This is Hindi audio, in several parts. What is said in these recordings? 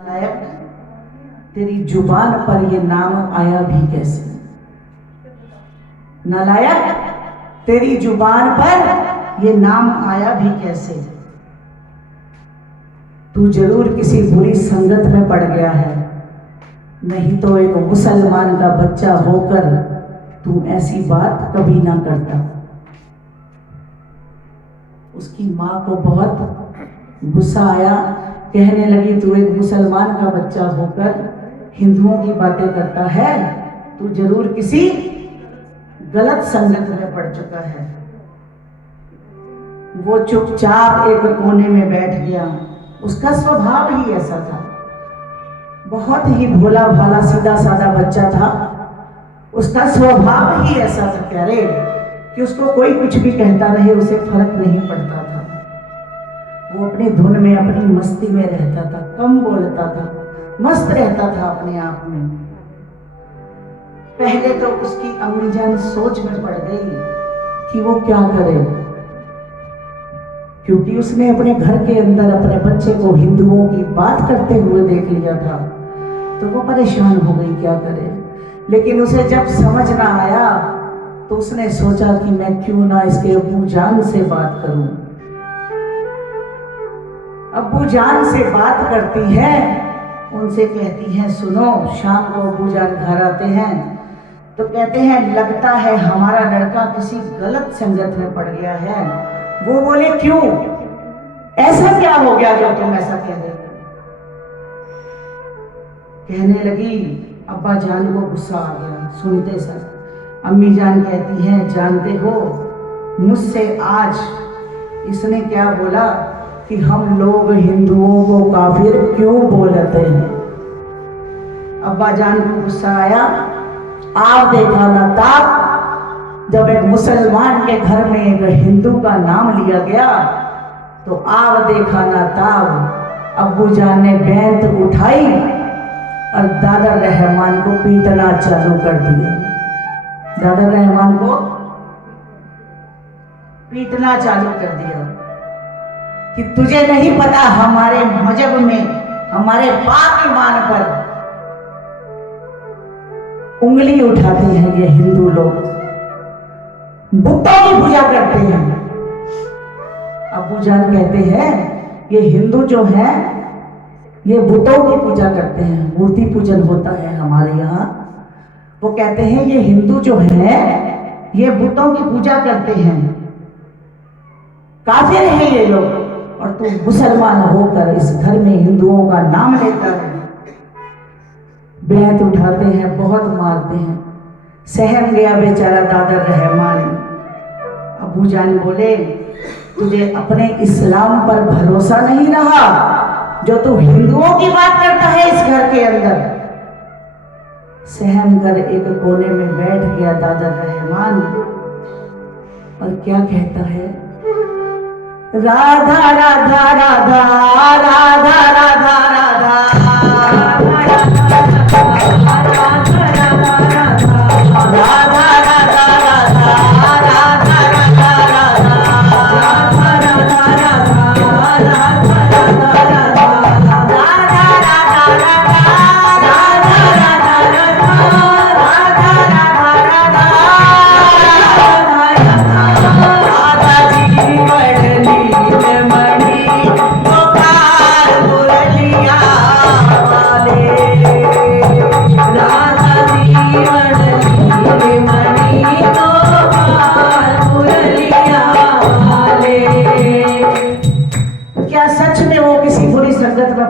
नालायक, तेरी जुबान पर ये नाम आया भी कैसे? नालायक, तेरी जुबान पर ये नाम आया भी कैसे? तू जरूर किसी बुरी संगत में पड़ गया है, नहीं तो एक मुसलमान का बच्चा होकर तू ऐसी बात कभी ना करता। उसकी माँ को बहुत गुस्सा आया, कहने लगी तू एक मुसलमान का बच्चा होकर हिंदुओं की बातें करता है, तू जरूर किसी गलत संगत में पड़ चुका है। वो चुपचाप एक कोने में बैठ गया। उसका स्वभाव ही ऐसा था, बहुत ही भोला भाला सीधा साधा बच्चा था। उसका स्वभाव ही ऐसा था प्यारे कि उसको कोई कुछ भी कहता रहे उसे फर्क नहीं पड़ता था। वो अपनी धुन में अपनी मस्ती में रहता था, कम बोलता था, मस्त रहता था अपने आप में। पहले तो उसकी अम्मी जान सोच में पड़ गई कि वो क्या करे, क्योंकि उसने अपने घर के अंदर अपने बच्चे को हिंदुओं की बात करते हुए देख लिया था, तो वो परेशान हो गई क्या करे। लेकिन उसे जब समझ ना आया तो उसने सोचा कि मैं क्यों ना इसके अब्बू जान से बात करूं। अब्बू जान से बात करती है, उनसे कहती हैं सुनो, शाम को अब्बू जान घर आते हैं तो कहते हैं लगता है हमारा लड़का किसी गलत संगत में पड़ गया है। वो बोले क्यों, ऐसा क्या हो गया जो तुम ऐसा कह रहे हो? कहने लगी, अब्बा जान को गुस्सा आ गया सुनते सर। अम्मी जान कहती हैं जानते हो मुझसे आज इसने क्या बोला कि हम लोग हिंदुओं को काफिर क्यों बोलते हैं। अब्बा जान को गुस्सा आया। आप देखा ना ताब, जब एक मुसलमान के घर में एक हिंदू का नाम लिया गया तो आप देखा ना ताब अब्बू जान ने बैंत उठाई और दादा रहमान को पीटना चालू कर दिया। दादा रहमान को पीटना चालू कर दिया कि तुझे नहीं पता हमारे मजहब में, हमारे पाक ईमान पर उंगली उठाते हैं ये हिंदू लोग, बुतों की पूजा करते हैं। अब्बू जान कहते हैं ये हिंदू जो है ये बुतों की पूजा करते हैं, मूर्ति पूजन होता है हमारे यहाँ। वो कहते हैं ये हिंदू जो है ये बुतों की पूजा करते हैं, काफिर है ये लोग, और तू मुसलमान होकर इस घर में हिंदुओं का नाम लेता है। बेहद उठाते हैं, बहुत मारते हैं। सहम गया बेचारा दादा रहमान। अब्बू जान बोले तुझे अपने इस्लाम पर भरोसा नहीं रहा जो तू हिंदुओं की बात करता है इस घर के अंदर। सहम कर एक कोने में बैठ गया दादा रहमान और क्या कहता है, राधा राधा राधा राधा राधा राधा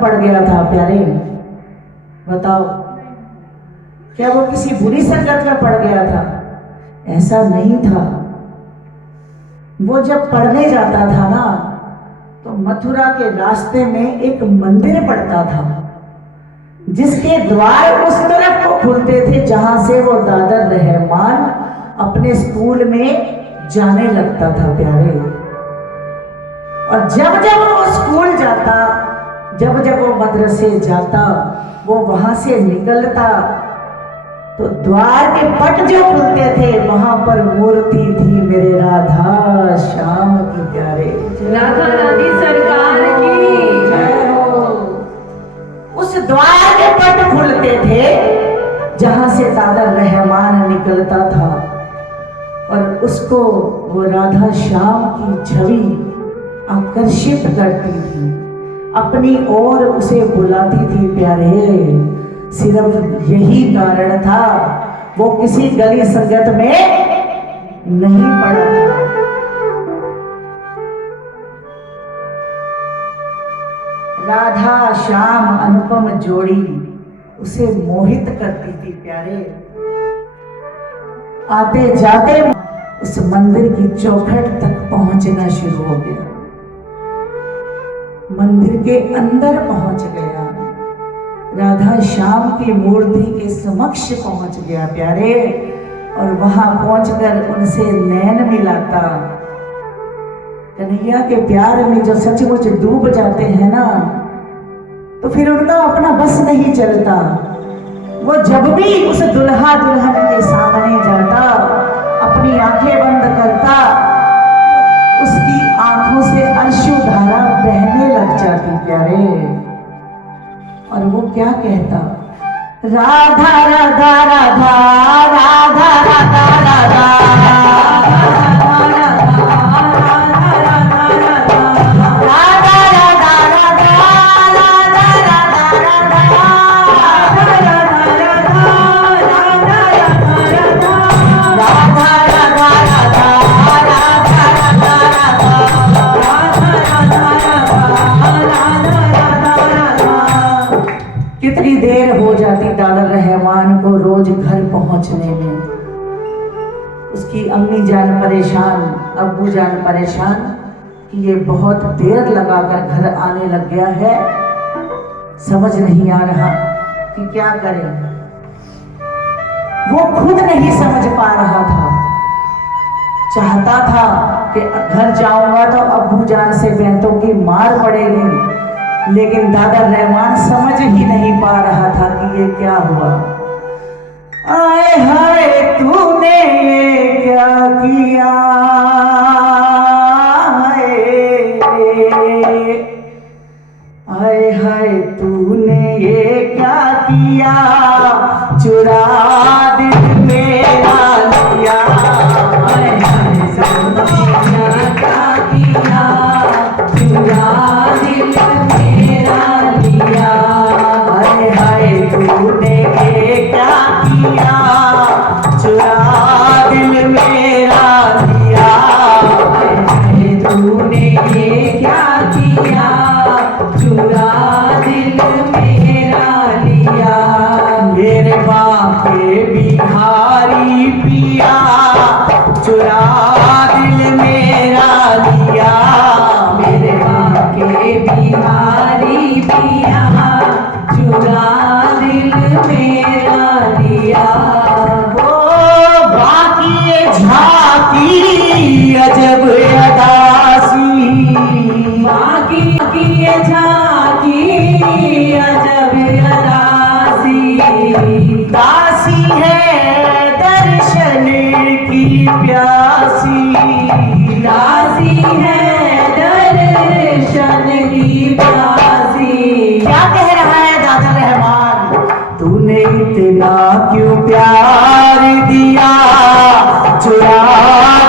पड़ गया था प्यारे? बताओ, क्या वो किसी बुरी संगत में पड़ गया था? ऐसा नहीं था। वो जब पढ़ने जाता था ना तो मथुरा के रास्ते में एक मंदिर पड़ता था जिसके द्वार उस तरफ को खुलते थे जहां से वो दादा रहमान अपने स्कूल में जाने लगता था प्यारे। और जब जब वो स्कूल जाता, जब जब वो मदरसे जाता, वो वहां से निकलता तो द्वार के पट जो खुलते थे वहां पर मूर्ति थी मेरे राधा श्याम की प्यारे। राधा रानी सरकार की जय हो। उस चलते थे जहां से दादर रहमान निकलता था और उसको वो राधा श्याम की छवि आकर्षित करती थी, अपनी ओर उसे बुलाती थी। प्यारे, सिर्फ यही कारण था, वो किसी गली संगत में नहीं पड़ा था। राधा श्याम अनुपम जोड़ी उसे मोहित करती थी। प्यारे, आते जाते उस मंदिर की चौखट तक पहुंचना शुरू हो गया, मंदिर के अंदर पहुंच गया, राधा श्याम की मूर्ति के समक्ष पहुंच गया। प्यारे, और वहां पहुंचकर उनसे नैन मिलाता। कन्हैया के प्यार में जो सचमुच डूब जाते हैं ना, तो फिर उनका अपना बस नहीं चलता। वो जब भी उस दुल्हा दुल्हन के सामने जाता, अपनी आंखें बंद करता, उसकी आंखों से अश्रु धारा बहने लग जाती। प्यारे, और वो क्या कहता? राधा राधा राधा राधा राधा राधा कितनी देर हो जाती दादर रहमान को रोज घर पहुंचने में। उसकी अम्मी जान परेशान, अब्बू जान परेशान कि ये बहुत देर लगाकर घर आने लग गया है, समझ नहीं आ रहा कि क्या करें। वो खुद नहीं समझ पा रहा था, चाहता था कि घर जाऊंगा तो अब्बू जान से बेंतों की मार पड़ेगी, लेकिन दादर रहमान समझ ही नहीं पा रहा था कि ये क्या हुआ। आए हाय तूने ये क्या किया, आए हाय तूने ये क्या किया, चुरा दिल मेरा लिया, आए हाय तूने क्या किया, चुरा दिल मेरा लिया, हाय हाय तूने ये क्या किया, चुरा दिल मेरा लिया, हाय हाय तूने ये क्या किया, चुरा दिल मेरा लिया। मेरे बाप के बिहारी पिया, चुरा दिल मेरा लिया, मेरे बाप के बिहारी पिया, चुरा दिल मेरा लिया। वो बाकी झांकी अजब अदासी, बाकी झांकी अजब अदासी, दासी है दर्शन की प्यासी, दासी है दर्शन की प्यासी। क्या कह रहा है दादर रहमान? तूने इतना क्यों प्यार दिया, चुरा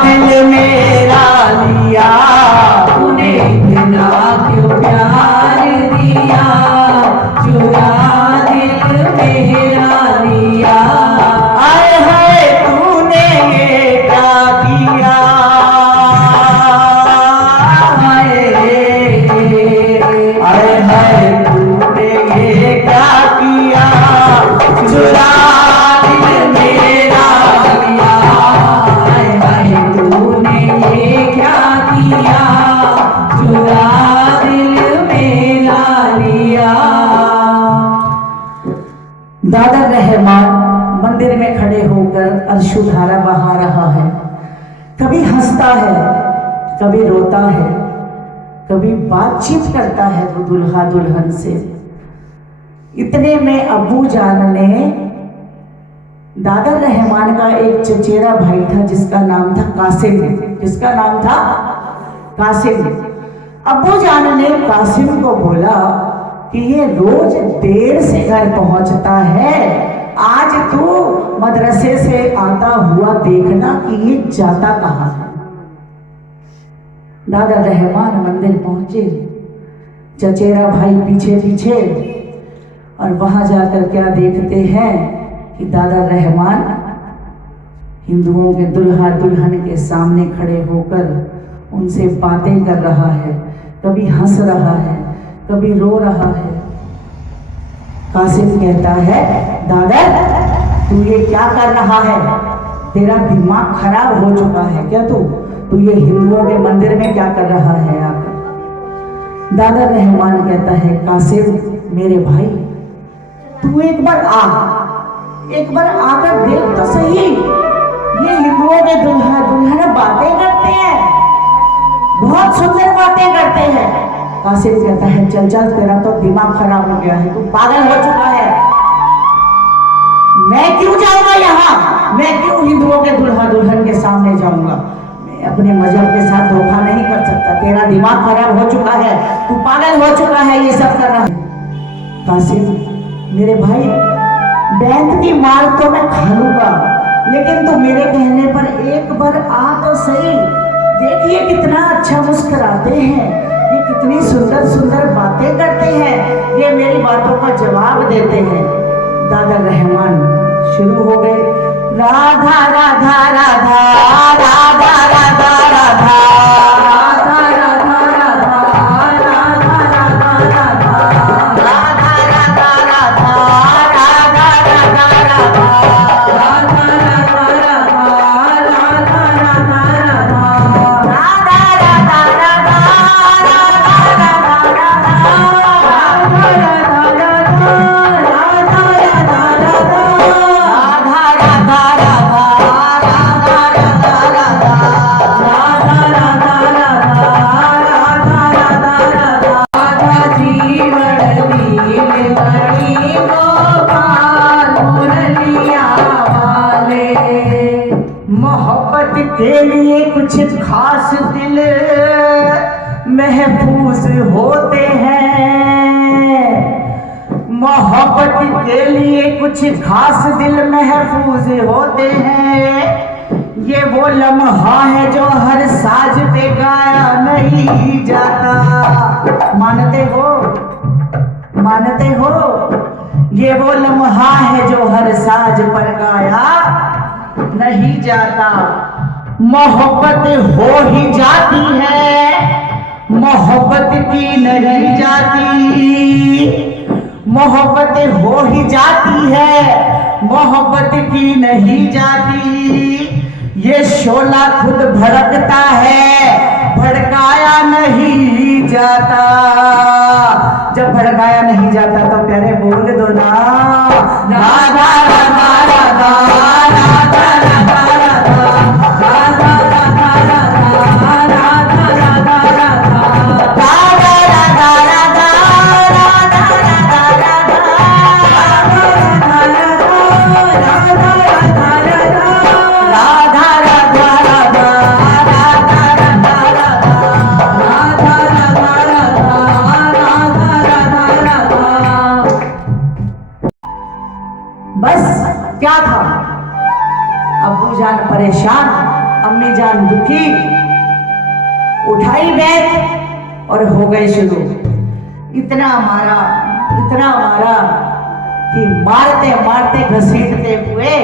दिल मेरा लिया, तूने इतना क्यों प्यार दिया, चुरा दिल मेरा लिया, आए हाय तूने ये क्या किया, आए हाय तूने ये क्या किया, चुरा दिल मेरा लिया, आए हाय तूने ये क्या किया, चुरा दिल मेरा लिया। दादर रहमान मंदिर में खड़े होकर अश्रुधारा बहा रहा है। कभी हंसता है, कभी रोता है, कभी बातचीत करता है वो दुल्हा दुल्हन से। इतने में अब्बू जान ने, दादर रहमान का एक चचेरा भाई था जिसका नाम था कासिम, जिसका नाम था कासिम। अब्बू जान ने कासिम को बोला कि ये रोज देर से घर पहुंचता है, आज तू मदरसे से आता हुआ देखना कि ये जाता कहाँ है। दादा रहमान मंदिर पहुंचे, चचेरा भाई पीछे पीछे, और वहां जाकर क्या देखते हैं कि दादा रहमान हिंदुओं के दुल्हा दुल्हन के सामने खड़े होकर उनसे बातें कर रहा है, कभी हंस रहा है, कभी रो रहा है। कासिम कहता है, दादा तू ये क्या कर रहा है, तेरा दिमाग खराब हो चुका है क्या? तू ये हिंदुओं के मंदिर में क्या कर रहा है आकर? दादा रहमान कहता है, कासिम मेरे भाई तू एक बार आकर देख तो सही, ये हिंदुओं के दुल्हा दुल्हन बातें करते हैं, बहुत सुंदर बातें करते हैं। कासिम कहता है, चल चल तेरा तो दिमाग खराब हो गया है, तू पागल हो चुका है। मैं क्यों जाऊंगा यहाँ, मैं क्यों हिंदुओं के दुल्हा दुल्हन के सामने जाऊंगा? मैं अपने मजहब के साथ धोखा नहीं कर सकता, तेरा दिमाग खराब हो चुका है, तू पागल हो चुका है, ये सब कर रहा है। कासिम मेरे भाई बैंत की मार तो मैं खा लूंगा, लेकिन तो मेरे कहने पर एक बार आ तो सही, देखिए कितना अच्छा मुस्कुराते हैं, ये कितनी सुंदर सुंदर बातें करते हैं, ये मेरी बातों का जवाब देते हैं। दादा रहमान शुरू हो गए, राधा राधा राधा राधा राधा राधा के लिए कुछ खास दिल महफूज होते हैं, मोहब्बत के लिए कुछ खास दिल महफूज होते हैं। ये वो लम्हा है जो हर साज पे गाया नहीं जाता। मानते हो, मानते हो? ये वो लम्हा है जो हर साज पर गाया नहीं जाता। मोहब्बत हो ही जाती है, मोहब्बत की नहीं जाती। मोहब्बत हो ही जाती है, मोहब्बत की नहीं जाती। ये शोला खुद भड़कता है, भड़काया नहीं जाता। जब भड़काया नहीं जाता तो प्यारे बोल दो ना, राधा राधा राधा राधा राधा क्या था? अब्बू जान परेशान, अम्मी जान दुखी, उठाई बैग और हो गए शुरू। इतना मारा कि मारते मारते घसीटते हुए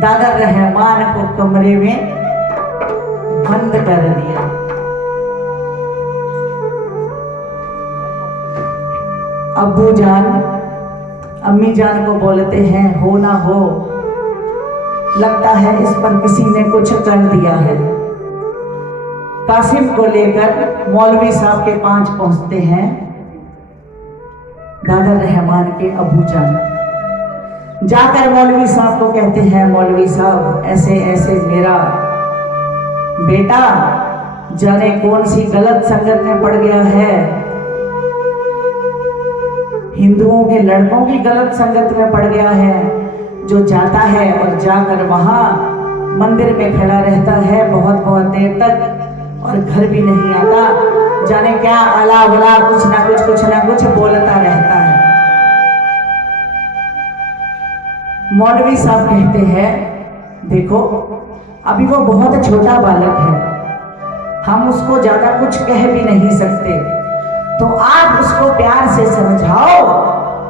दादा रहमान को कमरे में बंद कर दिया। अब्बू जान अम्मी जान को बोलते हैं, हो ना हो, लगता है इस पर किसी ने कुछ कर दिया है। कासिम को लेकर मौलवी साहब के पास पहुंचते हैं दादा रहमान के अबू जान। जाकर मौलवी साहब को कहते हैं, मौलवी साहब ऐसे ऐसे मेरा बेटा जाने कौन सी गलत संगत में पड़ गया है, हिंदुओं के लड़कों की गलत संगत में पड़ गया है, जो जाता है और जाकर वहां मंदिर में खड़ा रहता है बहुत बहुत देर तक और घर भी नहीं आता। जाने क्या अला वला कुछ ना कुछ बोलता रहता है। मौलवी साहब कहते हैं, देखो अभी वो बहुत छोटा बालक है, हम उसको ज्यादा कुछ कह भी नहीं सकते, तो आप उसको प्यार से समझाओ,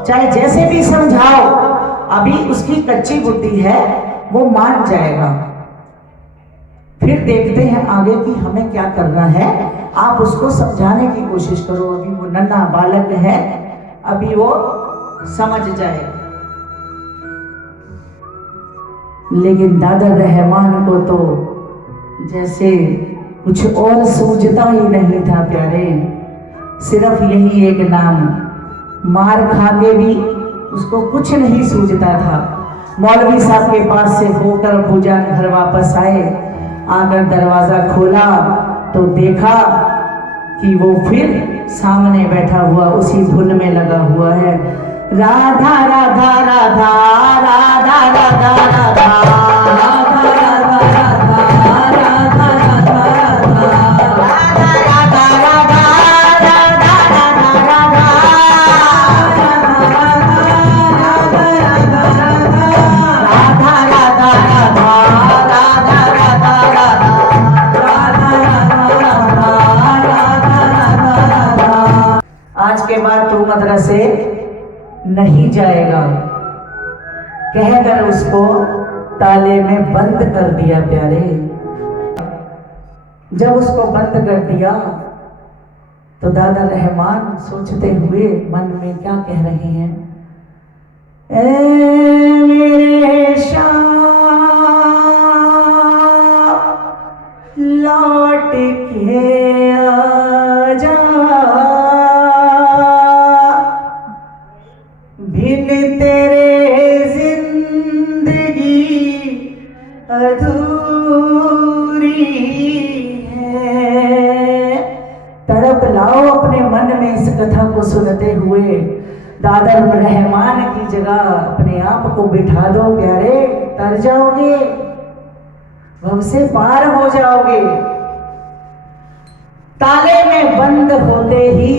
चाहे जैसे भी समझाओ, अभी उसकी कच्ची बुद्धि है, वो मान जाएगा। फिर देखते हैं आगे कि हमें क्या करना है। आप उसको समझाने की कोशिश करो, अभी वो नन्हा बालक है, अभी वो समझ जाए। लेकिन दादा रहमान को तो जैसे कुछ और सूझता ही नहीं था प्यारे, सिर्फ यही एक नाम, मार खा के भी उसको कुछ नहीं सूझता था। मौलवी साहब के पास से होकर पूजा घर वापस आए, आकर दरवाजा खोला तो देखा कि वो फिर सामने बैठा हुआ उसी धुन में लगा हुआ है, राधा राधा राधा राधा राधा राधा आज के बाद तू मदरसे नहीं जाएगा, कहकर उसको ताले में बंद कर दिया प्यारे। जब उसको बंद कर दिया तो दादा रहमान सोचते हुए मन में क्या कह रहे हैं, ए मेरे शाह लौट के आजा, बिन तेरे जिंदगी अधूरी है। तड़प लाओ अपने मन में इस कथा को सुनते हुए, दादा रहमान की जगह अपने आप को बिठा दो प्यारे, तर जाओगे, भव से पार हो जाओगे। ताले में बंद होते ही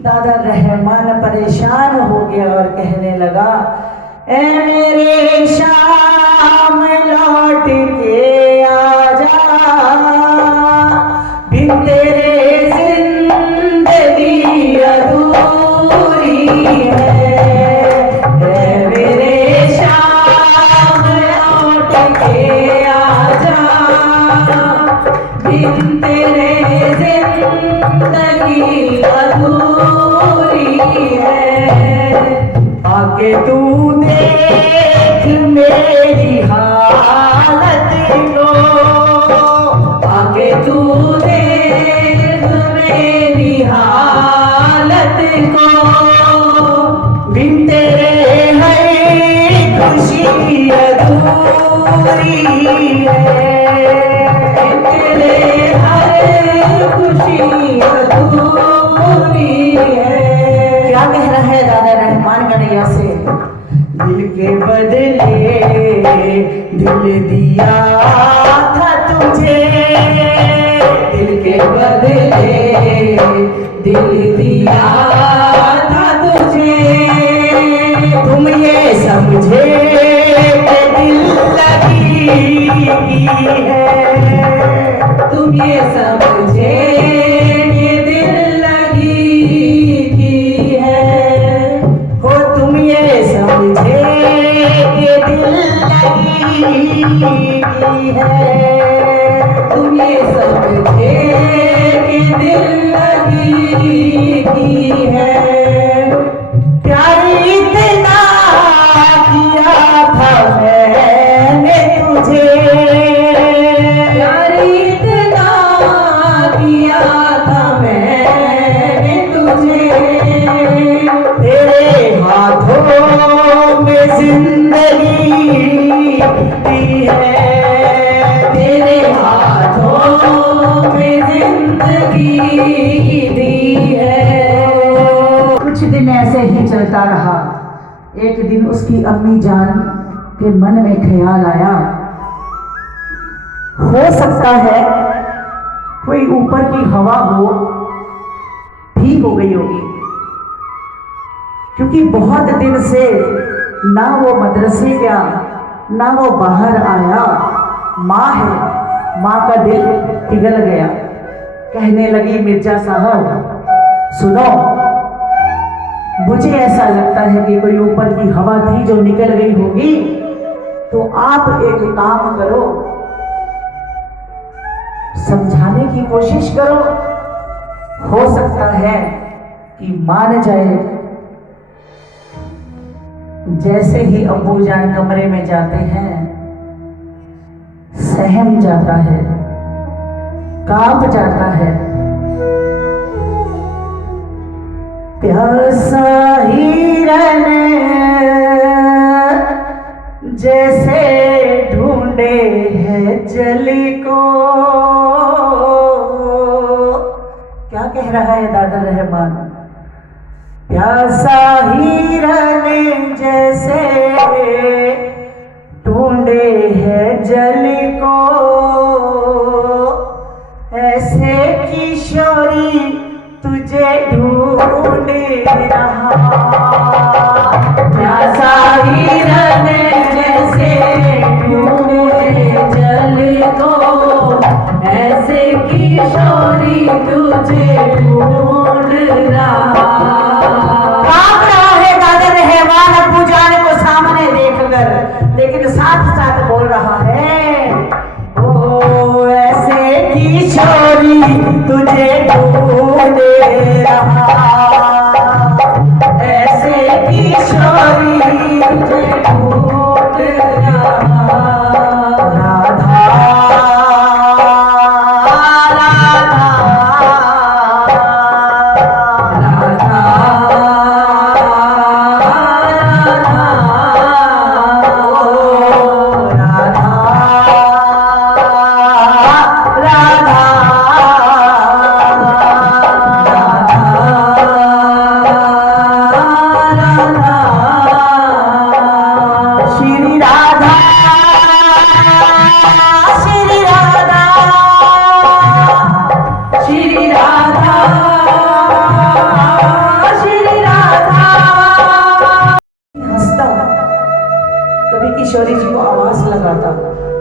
दादा रहमान परेशान हो गया और कहने लगा, ए मेरे शाम लौट के आजा, बिन तेरे जिंदगी अधूरी है। ए मेरे शाम लौट के आजा, बिन तेरे जिंदगी अधूरी है। आके तू देख मेरी हालत को, आके तू देख मेरी हालत को, बिन तेरे है खुशी अधूरी है, बिन तेरे हर खुशी अधूरी है। क्या कह रहा है दादा रहमान गनैया से, दिल के बदले दिल दिया था तुझे, दिल के बदले दिल दिया था तुझे, तुम ये समझे कि दिल लगी है, तुम ये समझे कि दिल लगी की है, हो तुम ये समझे कि दिल लगी की है, तुम ये समझे कि दिल लगी की है। प्यार इतना किया था मैंने तुझे, प्यार इतना किया था मैंने तुझे, तेरे हाथों में जिंदगी दी है, तेरे हाथों में जिंदगी दी है। कुछ दिन ऐसे ही चलता रहा। एक दिन उसकी अम्मी जान के मन में ख्याल आया, हो सकता है कोई ऊपर की हवा हो हो गई होगी, क्योंकि बहुत दिन से ना वो मदरसे गया ना वो बाहर आया। माँ है, माँ का दिल पिघल गया। कहने लगी मिर्जा साहब सुनो, मुझे ऐसा लगता है कि कोई ऊपर की हवा थी जो निकल गई होगी, तो आप एक काम करो, समझाने की कोशिश करो, हो सकता है कि मान जाए। जैसे ही अब्बू जान कमरे में जाते हैं, सहम जाता है, कांप जाता है। प्यासा हिरन जैसे ढूंढे है जल को। क्या कह रहा है दादर रहमान? प्यासा हिरन जैसे ढूंढे है जल को, ऐसे किशोरी तुझे ढूंढ रहा। प्यासा हिरन जैसे ढूंढे जल को, ऐसे किशोरी तुझे ढूंढ रहा। कांप रहा है दादर रहमान अब्बू जान को सामने देखकर, लेकिन साथ साथ बोल रहा है, ओ ऐसे किशोरी तुझे ढूंढ रहा, ऐसे किशोरी तुझे ढूंढ रहा। राधा किशोरी जी को आवाज लगाता,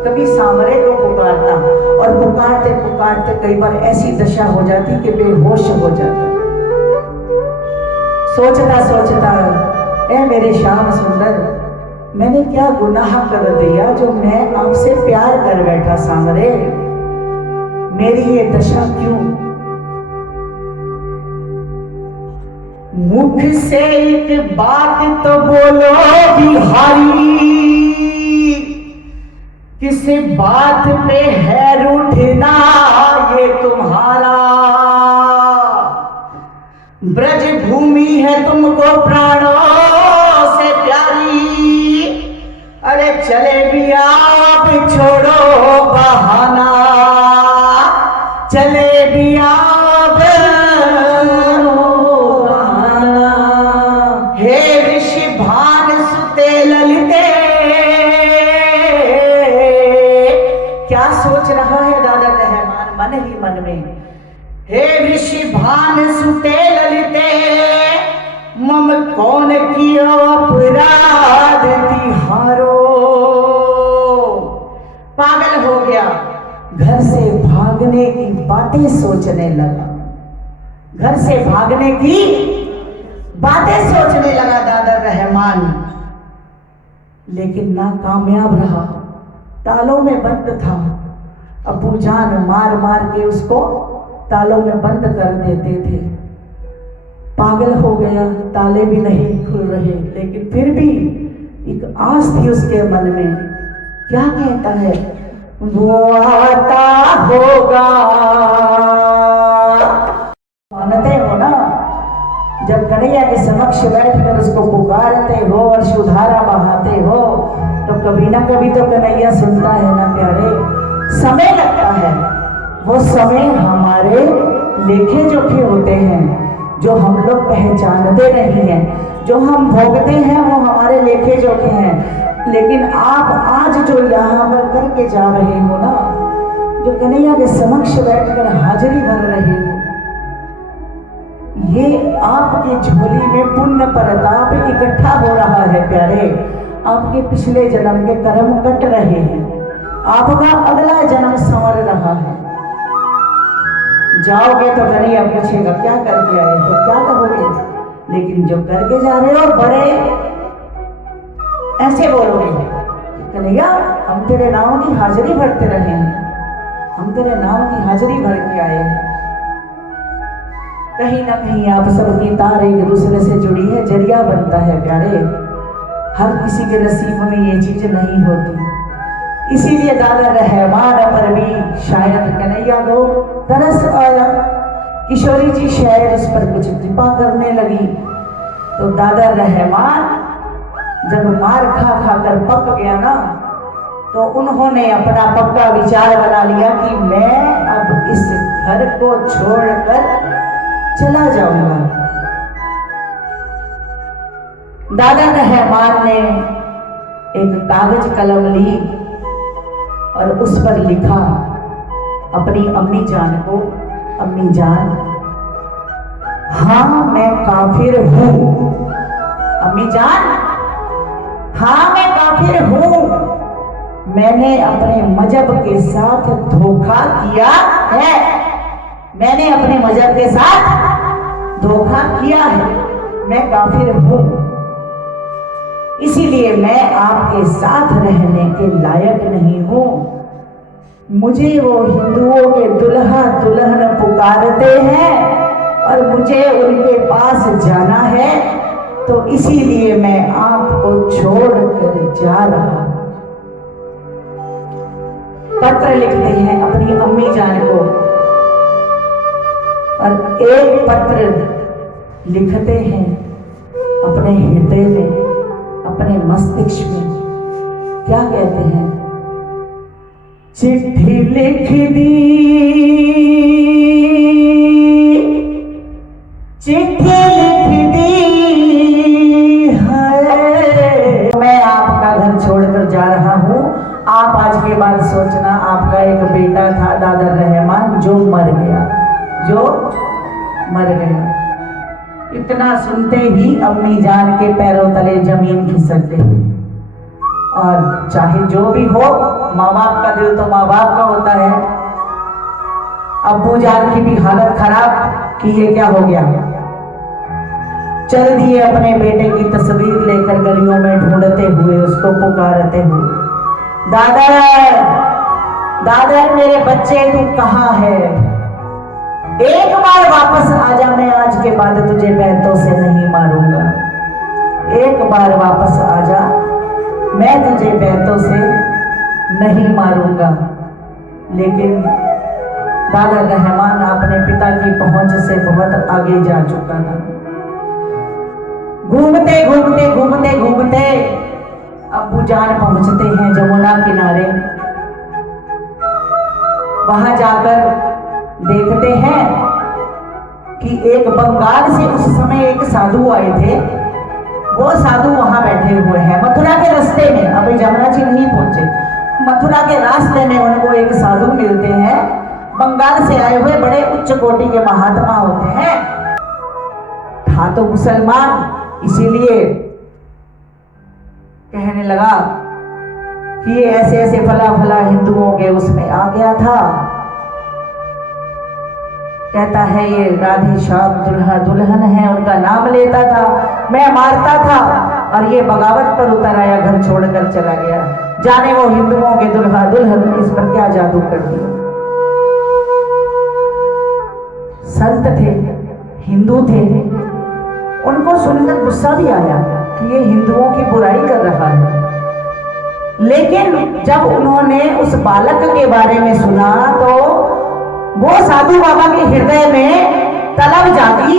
कभी सांवरे को पुकारता, और पुकारते पुकारते कई बार ऐसी दशा हो जाती कि बेहोश हो जाता। सोचता सोचता, ए मेरे श्याम सुंदर, मैंने क्या गुनाह कर दिया जो मैं आपसे प्यार कर बैठा सांवरे? मेरी ये दशा क्यों? मुख से एक बात तो बोलो बिहारी, किस बात पे है रूठना ये तुम्हारा? ब्रज भूमि है तुमको प्राणों से प्यारी, अरे चले भी आप छोड़ो बहाना, चले भी आप बहाना। हे ऋषिभान सुते ललिते, क्या सोच रहा है दादर रहमान मन ही मन में? हे ऋषिभान सुते ललिते, मम कौन कियो अपराध तिहारो? पागल हो गया, घर से भागने की बातें सोचने लगा, घर से भागने की बातें सोचने लगा दादर रहमान, लेकिन नाकामयाब रहा। तालों में बंद था। अब्बू जान मार मार के उसको तालों में बंद कर देते थे। पागल हो गया, ताले भी नहीं खुल रहे, लेकिन फिर भी एक आस थी उसके मन में। क्या कहता है? वो आता होगा। मानते हो ना, जब कन्हैया के समक्ष बैठकर उसको पुकारते हो और सुधारा बहाते हो, तो कभी ना कभी तो कन्हैया सुनता है ना प्यारे। समय लगता है, वो समय हमारे लेखे जोखे होते हैं, जो हम लोग पहचानते नहीं हैं, जो हम भोगते हैं वो हमारे लेखे जोखे हैं। लेकिन आप आज जो यहाँ पर करके जा रहे हो ना, जो कन्हैया के समक्ष बैठकर हाजिरी भर रहे हो, ये आपकी झोली में पुण्य प्रताप इकट्ठा हो रहा है प्यारे। आपके पिछले जन्म के कर्म कट रहे हैं, आपका अगला जन्म संवर रहा है। जाओगे तो कन्हैया पूछेगा क्या करके आए तो क्या कहोगे, लेकिन जो करके जा रहे हो बड़े ऐसे बोलोगे, कन्हैया हम तेरे नाम की हाजिरी भरते रहे हैं, हम तेरे नाम की हाजिरी भर के आए हैं। कहीं ना कहीं आप सबकी तार एक दूसरे से जुड़ी है, जरिया बनता है प्यारे। हर किसी के नसीब में ये चीज नहीं होती, इसीलिए दादा रहमान पर भी शायद कन्हैया को तरस आया। किशोरी जी शायद उस पर कुछ कृपा करने लगी, तो दादा रहमान जब मार खा खा कर पक गया ना, तो उन्होंने अपना पक्का विचार बना लिया कि मैं अब इस घर को छोड़कर चला जाऊंगा। दादा रहमान ने एक कागज कलम ली और उस पर लिखा अपनी अम्मी जान को, अम्मी जान हाँ मैं काफिर हूं, अम्मी जान हाँ मैं काफिर हूं, मैंने अपने मजहब के साथ धोखा किया है, मैंने अपने मजहब के साथ धोखा किया है, मैं काफिर हूं, इसीलिए मैं आपके साथ रहने के लायक नहीं हूं। मुझे वो हिंदुओं के दुल्हा दुल्हन पुकारते हैं और मुझे उनके पास जाना है, तो इसीलिए मैं आपको छोड़कर जा रहा हूं। पत्र लिखते हैं अपनी अम्मी जान को, और एक पत्र लिखते हैं अपने हृदय में, अपने मस्तिष्क में। क्या कहते हैं? चिट्ठी लिख दी, चिट्ठी लिख दी है, मैं आपका घर छोड़कर जा रहा हूं। आप आज के बाद सोचना आपका एक बेटा था दादा रहमान जो मर गया, जो मर गया। इतना सुनते ही अम्मी जान के पैरों तले जमीन खिसक गई। और चाहे जो भी हो, माँ बाप का दिल तो माँ बाप का होता है। अब्बू जान की भी हालत खराब कि ये क्या हो गया। चल दिए अपने बेटे की तस्वीर लेकर गलियों में ढूंढते हुए, उसको पुकारते हुए, दादा दादा मेरे बच्चे तू कहाँ है, एक बार वापस आजा, मैं आज के बाद तुझे बैतों से नहीं मारूंगा, एक बार वापस आजा, मैं तुझे बैतों से नहीं मारूंगा। लेकिन दादा रहमान अपने पिता की पहुंच से बहुत आगे जा चुका था। घूमते घूमते घूमते घूमते अब्बू जान पहुंचते हैं जमुना किनारे। वहां जाकर देखते हैं कि एक बंगाल से उस समय एक साधु आए थे। वो साधु वहां बैठे हुए हैं मथुरा के रास्ते में। अभी जमुना जी नहीं पहुंचे, मथुरा के रास्ते में उनको एक साधु मिलते हैं। बंगाल से आए हुए बड़े उच्च कोटि के महात्मा होते हैं। था तो मुसलमान, इसीलिए कहने लगा कि ये ऐसे ऐसे फला फला हिंदुओं के उसमें आ गया था। कहता है ये राधे श्याम दुल्हा दुल्हन है, उनका नाम लेता था, मैं मारता था और ये बगावत पर उतर आया, घर छोड़कर चला गया। जाने वो हिंदुओं के दुल्हा दुल्हन इस पर क्या जादू कर दिया। संत थे, हिंदू थे, उनको सुनकर गुस्सा भी आया कि ये हिंदुओं की बुराई कर रहा है। लेकिन जब उन्होंने उस बालक के बारे में सुना तो वो साधु बाबा के हृदय में तलब जागी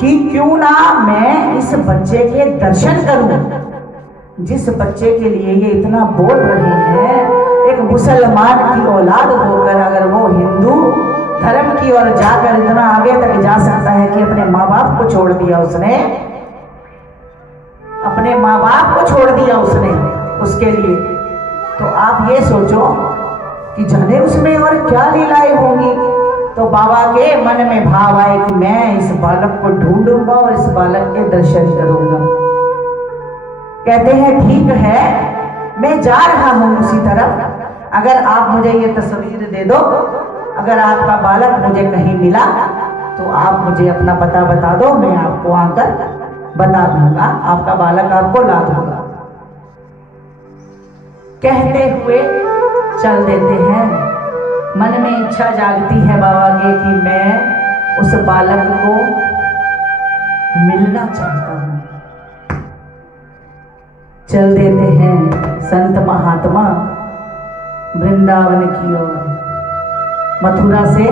कि क्यों ना मैं इस बच्चे के दर्शन करूं। जिस बच्चे के लिए ये इतना बोल रहे हैं, एक मुसलमान की औलाद होकर अगर वो हिंदू धर्म की ओर जाकर इतना आगे तक जा सकता है कि अपने माँ बाप को छोड़ दिया उसने, अपने माँ बाप को छोड़ दिया उसने उसके लिए, तो आप ये सोचो कि जाने उसमें और क्या लीलाएं होंगी। तो बाबा के मन में भाव आए कि मैं इस बालक को ढूंढूंगा और इस बालक के दर्शन करूंगा। कहते हैं ठीक है, मैं जा रहा हूं उसी तरफ, अगर आप मुझे ये तस्वीर दे दो, अगर आपका बालक मुझे कहीं मिला तो आप मुझे अपना पता बता दो, मैं आपको आकर बता दूंगा, आपका बालक आपको ला दूंगा। कहते हुए चल देते हैं। मन में इच्छा जागती है बाबा के कि मैं उस बालक को मिलना चाहता हूं। चल देते हैं संत महात्मा वृंदावन की ओर। मथुरा से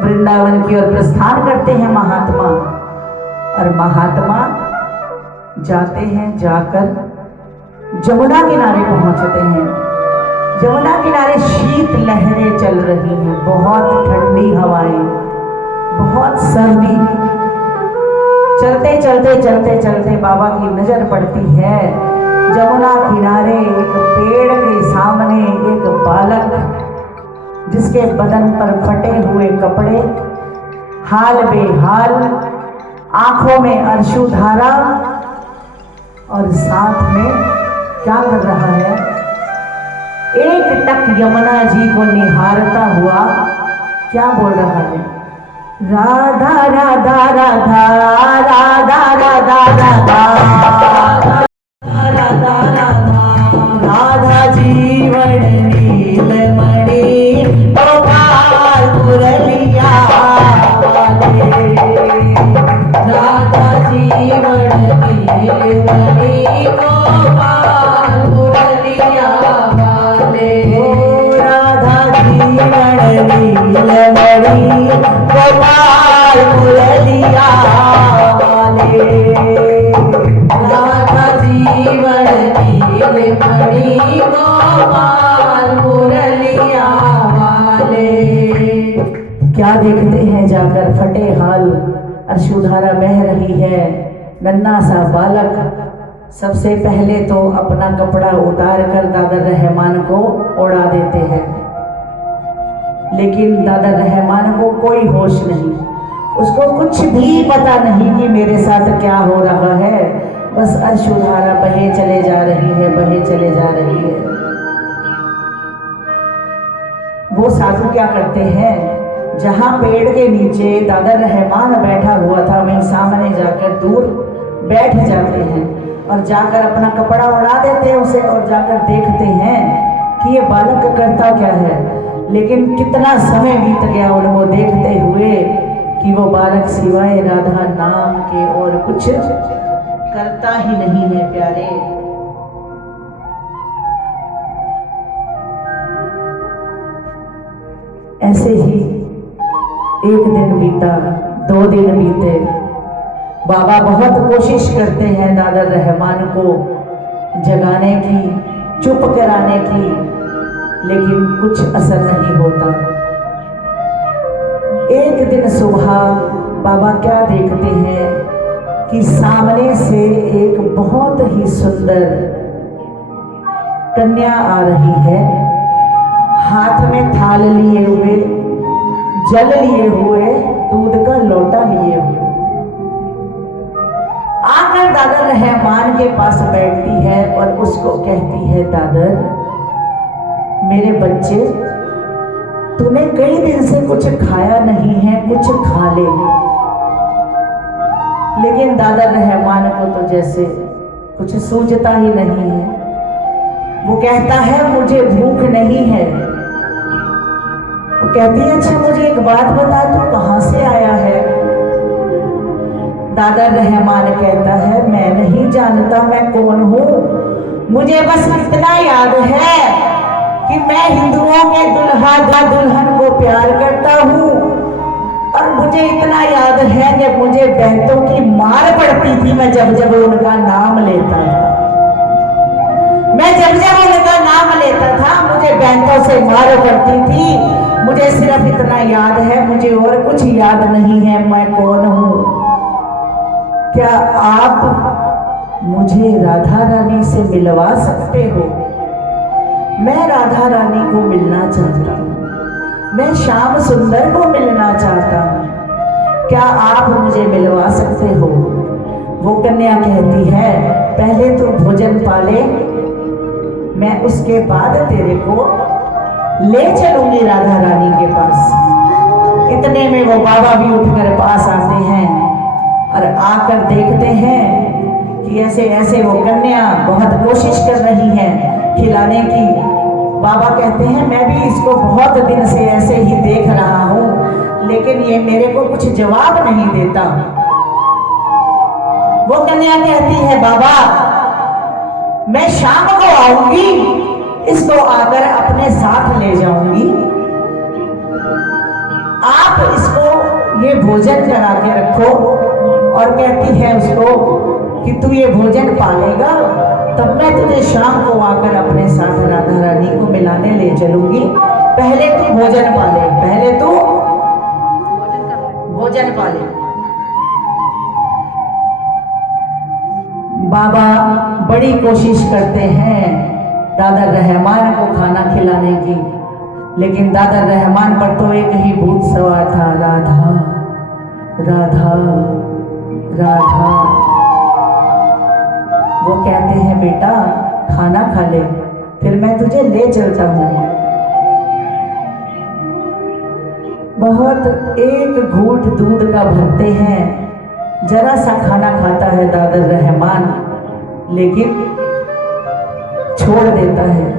वृंदावन की ओर प्रस्थान करते हैं महात्मा, और महात्मा जाते हैं, जाकर जमुना किनारे पहुंचते हैं। जमुना किनारे शीत लहरें चल रही हैं, बहुत ठंडी हवाएं, बहुत सर्दी। चलते चलते चलते चलते बाबा की नजर पड़ती है जमुना किनारे एक पेड़ के सामने एक बालक, जिसके बदन पर फटे हुए कपड़े, हाल बेहाल, आंखों में अश्रुधारा, और साथ में क्या कर रहा है, एक टक यमुना जी को निहारता हुआ क्या बोल रहा है, राधा राधा राधा राधा राधा राधा राधा राधा जीवन नीलमणि गोपाल मुरलिया वाले, राधा जीवन नीलमणि गोपाल मुरलिया वाले, राधा जीवन नीलमणि गोपाल मुरलिया वाले, राधा जीवन नीलमणि गोपाल मुरलिया वाले। क्या देखते हैं जाकर, फटे हाल, अश्रुधारा बह रही है, नन्हा सा बालक सबसे पहले तो अपना कपड़ा उतार कर दादा रहमान को उड़ा देते हैं, लेकिन दादा रहमान को कोई होश नहीं, उसको कुछ भी पता नहीं कि मेरे साथ क्या हो रहा है, बस अश्रुधारा बहे चले जा रही है, बहे चले जा रही है। वो साधु क्या करते हैं, जहां पेड़ के नीचे दादा रहमान बैठा हुआ था, वहीं सामने जाकर दूर बैठ जाते हैं और जाकर अपना कपड़ा उड़ा देते हैं उसे, और जाकर देखते हैं कि ये बालक करता क्या है। लेकिन कितना समय बीत गया उनको देखते हुए कि वो बालक सिवाय राधा नाम के और कुछ करता ही नहीं है। प्यारे, ऐसे ही एक दिन बीता, 2 दिन बीते, बाबा बहुत कोशिश करते हैं दादा रहमान को जगाने की, चुप कराने की, लेकिन कुछ असर नहीं होता। एक दिन सुबह बाबा क्या देखते हैं कि सामने से एक बहुत ही सुंदर कन्या आ रही है, हाथ में थाल लिए हुए, जल लिए हुए, दूध का लोटा लिए हुए, आकर दादा रहमान के पास बैठती है और उसको कहती है, दादर मेरे बच्चे, तूने कई दिन से कुछ खाया नहीं है, कुछ खा ले। लेकिन दादा रहमान को तो जैसे कुछ सूझता ही नहीं है। वो कहता है, मुझे भूख नहीं है। वो कहती है, अच्छा मुझे एक बात बता, तू कहां से आया है? दादा रहमान कहता है, मैं नहीं जानता मैं कौन हूं, मुझे बस इतना याद है कि मैं हिंदुओं के दुल्हा दुल्हन को प्यार करता हूं, और मुझे इतना याद है कि मुझे बैंतों की मार पड़ती थी मैं जब जब उनका नाम लेता था। मैं जब जब उनका नाम लेता था मुझे बैंतों से मार पड़ती थी। मुझे सिर्फ इतना याद है, मुझे और कुछ याद नहीं है मैं कौन हूं। क्या आप मुझे राधा रानी से मिलवा सकते हो? मैं राधा रानी को मिलना चाहता हूँ। मैं श्याम सुंदर को मिलना चाहता हूँ, क्या आप मुझे मिलवा सकते हो? वो कन्या कहती है, पहले तो भोजन पाले, मैं उसके बाद तेरे को ले चलूंगी राधा रानी के पास। इतने में वो बाबा भी उठकर पास आते हैं और आकर देखते हैं कि ऐसे ऐसे वो कन्या बहुत कोशिश कर रही है खिलाने की। बाबा कहते हैं, मैं भी इसको बहुत दिन से ऐसे ही देख रहा हूँ, लेकिन ये मेरे को कुछ जवाब नहीं देता। वो कन्या कहती है, बाबा मैं शाम को आऊंगी, इसको आकर अपने साथ ले जाऊंगी, आप इसको ये भोजन करा के रखो। और कहती है उसको कि तू ये भोजन पालेगा तब मैं तुझे शाम को आकर अपने साथ राधा रानी को मिलाने ले चलूंगी। पहले तू भोजन पाले, पहले तू भोजन पाले। बाबा बड़ी कोशिश करते हैं दादा रहमान को खाना खिलाने की, लेकिन दादा रहमान पर तो एक ही भूत सवार था, राधा राधा राधा। वो कहते हैं, बेटा खाना खा ले, फिर मैं तुझे ले चलता हूँ। बहुत एक घूंट दूध का भरते हैं, जरा सा खाना खाता है दादा रहमान, लेकिन छोड़ देता है।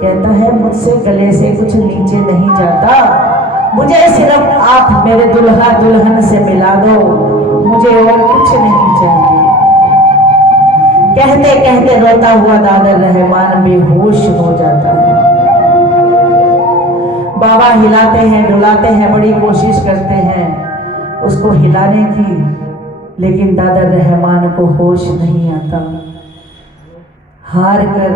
कहता है, मुझसे गले से कुछ नीचे नहीं जाता, मुझे सिर्फ आप मेरे दुल्हा दुल्हन से मिला दो, मुझे और कुछ नहीं चाहिए। कहते कहते रोता हुआ दादा रहमान बेहोश हो जाता है। बाबा हिलाते हैं डुलाते हैं, बड़ी कोशिश करते हैं उसको हिलाने की, लेकिन दादा रहमान को होश नहीं आता। हार कर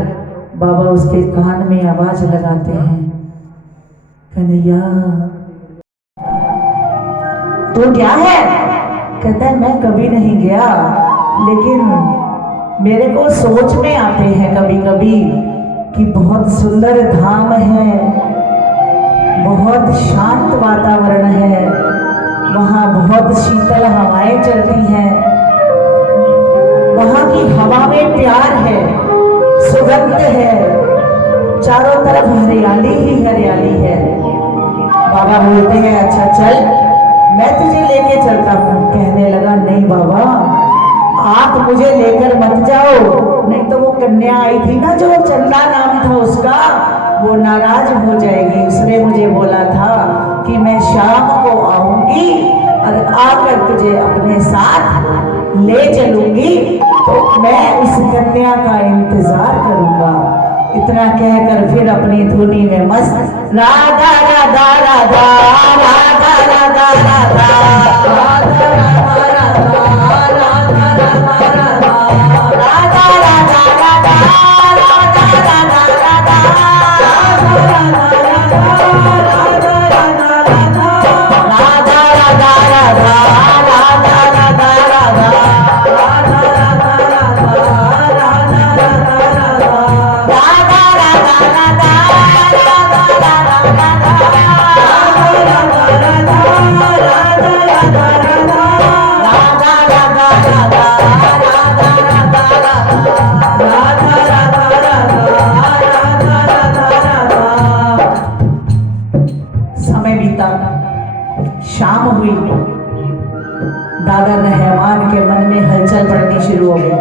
बाबा उसके कान में आवाज लगाते हैं, कन्हैया तो क्या है? कहता है, मैं कभी नहीं गया, लेकिन मेरे को सोच में आते हैं कभी कभी कि बहुत सुंदर धाम है, बहुत शांत वातावरण है, वहाँ बहुत शीतल हवाएं चलती हैं, वहाँ की हवा में प्यार है, सुगंध है, चारों तरफ हरियाली ही हरियाली है। बाबा बोलते हैं, अच्छा चल मैं तुझे लेके चलता हूँ। कहने लगा, नहीं बाबा आप मुझे लेकर मत जाओ, नहीं तो वो कन्या आई थी ना जो चंदा नाम था उसका, वो नाराज हो जाएगी। उसने मुझे बोला था कि मैं शाम को आऊंगी और आकर तुझे अपने साथ ले चलूंगी, तो मैं उस कन्या का इंतजार करूंगा। इतना कहकर फिर अपनी धुनी में मस्त राधा राधा राधा राधा राधा राधा राधा शाम हुई, दादा रहमान के मन में हलचल पड़नी शुरू हो गई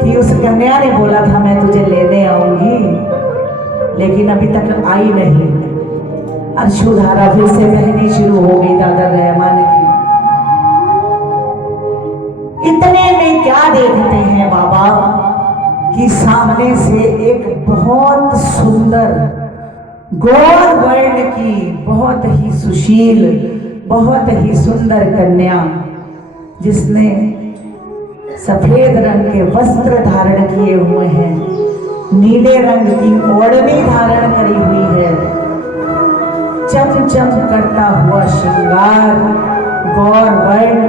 कि उस कन्या ने बोला था मैं तुझे लेने आऊंगी, लेकिन अभी तक आई नहीं। अश्रुधारा फिर से बहनी शुरू हो गई दादा रहमान की। इतने में क्या देखते हैं बाबा कि सामने से एक बहुत सुंदर गौर वर्ण की बहुत ही सुशील बहुत ही सुंदर कन्या, जिसने सफेद रंग के वस्त्र धारण किए हुए हैं, नीले रंग की ओढ़नी धारण करी हुई है, चमचम करता हुआ श्रृंगार गौर वर्ण।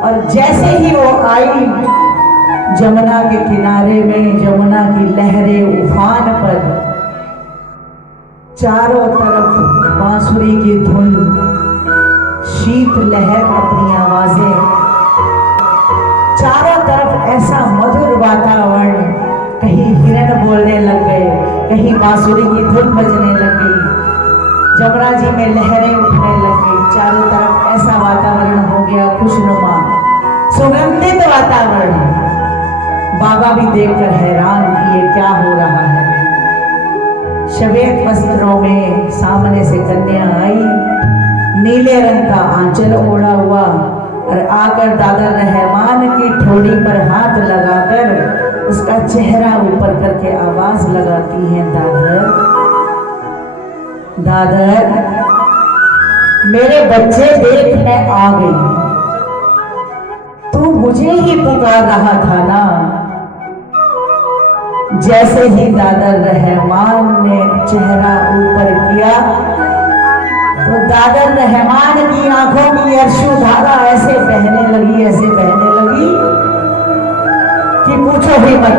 और जैसे ही वो आई जमुना के किनारे में, जमुना की लहरें उफान पर चारों तरफ बांसुरी की धुन, शीत लहर अपनी आवाजें, चारों तरफ ऐसा मधुर वातावरण। कहीं हिरण बोलने लग गए, कहीं बांसुरी की धुन बजने लग गई, जमुना जी में लहरें उठने लग गई। चारों तरफ ऐसा वातावरण हो गया खुशनुमा, सुगंधित वातावरण। बाबा भी देखकर हैरान कि ये क्या हो रहा है। श्वेत वस्त्रों में सामने से कन्या आई, नीले रंग का आंचल ओढ़ा हुआ, और आकर दादा रहमान की ठोड़ी पर हाथ लगाकर उसका चेहरा ऊपर करके आवाज लगाती है, दादर दादर मेरे बच्चे देख मैं आ गई। तू मुझे ही पुकार रहा था ना। जैसे ही दादर रहमान ने चेहरा ऊपर किया तो दादर रहमान की आंखों की अश्रुधारा ऐसे बहने लगी, ऐसे बहने लगी कि पूछो भी मत।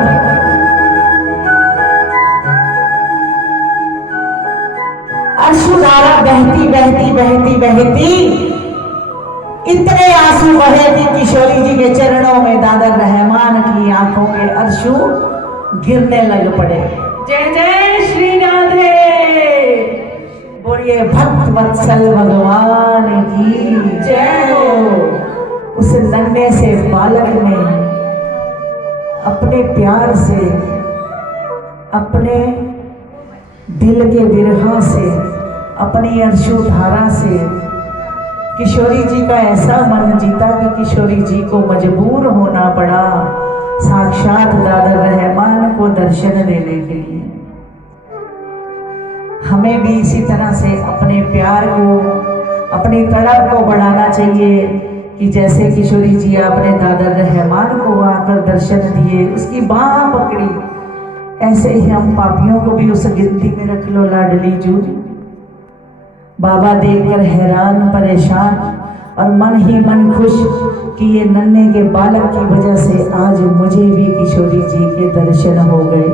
अश्रुधारा बहती बहती बहती बहती इतने आंसू बहे कि किशोरी जी के चरणों में दादर रहमान की आंखों के अश्रु गिरने लग पड़े। जय जय श्री राधे बोलिए, भक्त वत्सल भगवान की जय हो। उस नन्हे से बालक ने अपने प्यार से, अपने दिल के विरह से, अपनी अश्रुधारा से किशोरी जी का ऐसा मन जीता कि किशोरी जी को मजबूर होना पड़ा साक्षात दादर रहमान को दर्शन देने के लिए। हमें भी इसी तरह से अपने प्यार को, अपनी तड़प को बढ़ाना चाहिए कि जैसे किशोरी जी आपने दादर रहमान को आकर दर्शन दिए, उसकी बाह पकड़ी, ऐसे ही हम पापियों को भी उस गिनती में रख लो लाडली जूझ। बाबा देखकर हैरान परेशान और मन ही मन खुश कि ये नन्हे के बालक की वजह से आज मुझे भी किशोरी जी के दर्शन हो गए।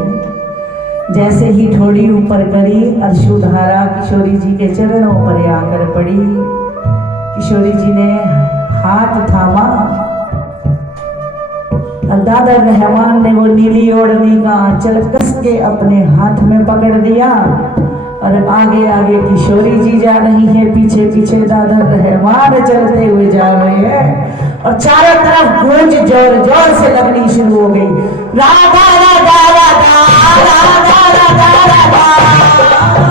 जैसे ही ठोड़ी ऊपर करी, अश्रुधारा किशोरी जी के चरणों पर आकर पड़ी। किशोरी जी ने हाथ थामा और दादर रहमान ने वो नीली ओढ़नी का आंचल कस के अपने हाथ में पकड़ दिया और आगे आगे किशोरी जी जा रही है, पीछे पीछे दादर रहमान चलते हुए जा रहे हैं और चारों तरफ गूंज जोर जोर से लगनी शुरू हो गई। राधा राधा राधा राधा राधा राधा राधा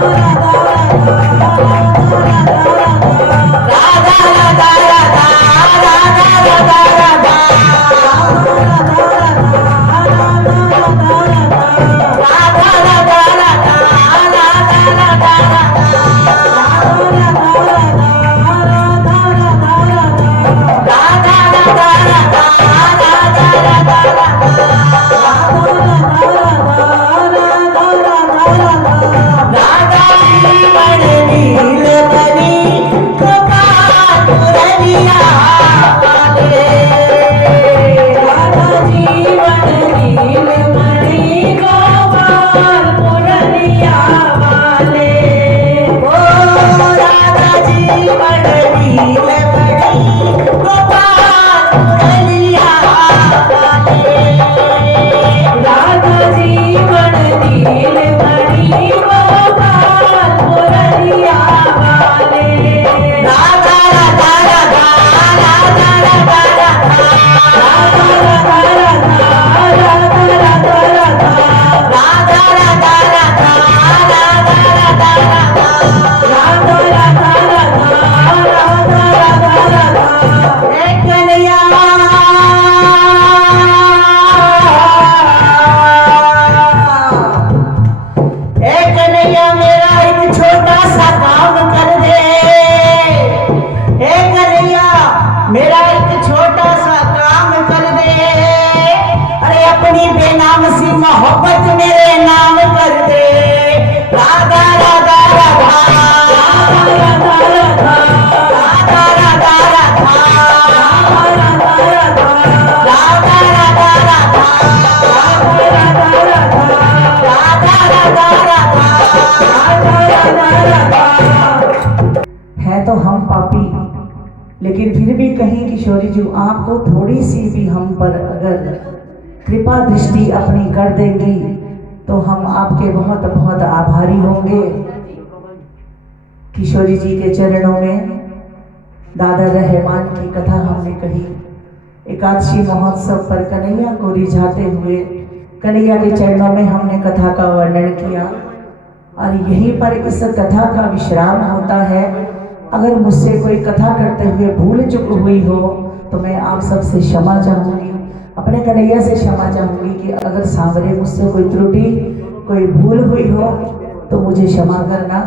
किशोरी जी, आपको थोड़ी सी भी हम पर अगर कृपा दृष्टि अपनी कर देंगी तो हम आपके बहुत बहुत आभारी होंगे। किशोरी जी के चरणों में दादा रहमान की कथा हमने कही। एकादशी महोत्सव पर कन्हैया को रिझाते हुए कन्हैया के चरणों में हमने कथा का वर्णन किया और यहीं पर इस कथा का विश्राम होता है। अगर मुझसे कोई कथा करते हुए भूल चूक हुई हो तो मैं आप सबसे क्षमा चाहूँगी, अपने कन्हैया से क्षमा चाहूँगी कि अगर सांवरे मुझसे कोई त्रुटि कोई भूल हुई हो तो मुझे क्षमा करना।